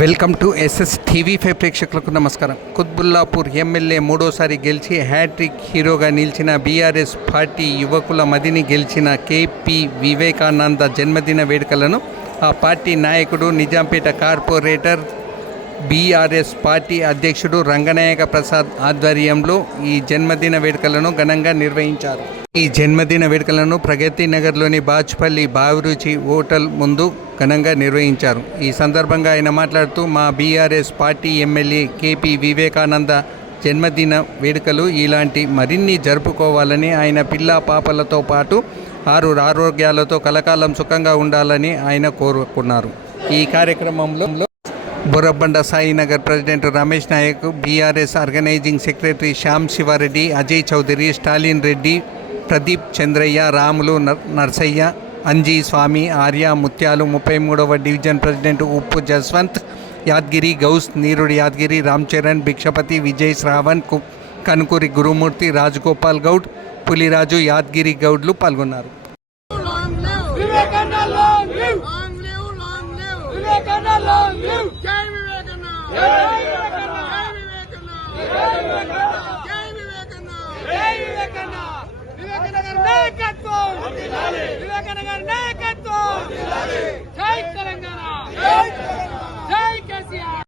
Welcome to SS TV5 ప్రేక్షకులకు నమస్కారం. Quthbullapur MLA మూడోసారి గెలిచి హ్యాట్రిక్ హీరోగా నిలిచిన బీఆర్ఎస్ పార్టీ యువకుల మదిని గెలిచిన కేపీ వివేకానంద జన్మదిన వేడుకలను ఆ పార్టీ నాయకుడు నిజాంపేట కార్పొరేటర్ బీఆర్ఎస్ పార్టీ అధ్యక్షుడు రంగనాయక ప్రసాద్ ఆధ్వర్యంలో ఈ జన్మదిన వేడుకలను ఘనంగా నిర్వహించారు. ఈ జన్మదిన వేడుకలను ప్రగతి నగర్లోని బాచ్పల్లి బావిరుచి హోటల్ ముందు ఘనంగా నిర్వహించారు. ఈ సందర్భంగా ఆయన మాట్లాడుతూ మా BRS party MLA KP Vivekananda జన్మదిన వేడుకలు ఇలాంటి మరిన్ని జరుపుకోవాలని, ఆయన పిల్ల పాపలతో పాటు ఆరోగ్యాలతో కలకాలం సుఖంగా ఉండాలని ఆయన కోరుకున్నారు. ఈ కార్యక్రమంలో Borabanda Sainagar president Ramesh Nayak, BRS organising secretary Shyam Sivareddy, Ajay Chowdary, Stalin Reddy, Pradeep Chandraiah, Ramulu, Narsaiah, Anji Swamy, Arya, Mutyalu, 33వ డివిజన్ ప్రెసిడెంట్ ఉప్పు జస్వంత్, యాద్గిరి గౌస్, నీరుడి యాద్గిరి, రామ్ చరణ్, భిక్షపతి, విజయ్ శ్రావణ్, కనుకూరి గురుమూర్తి, రాజగోపాల్ గౌడ్, పులిరాజు, యాద్గిరి గౌడ్లు పాల్గొన్నారు. వివేకానంద నాయకత్వం, జై తెలంగాణ, జై కేసీఆర్.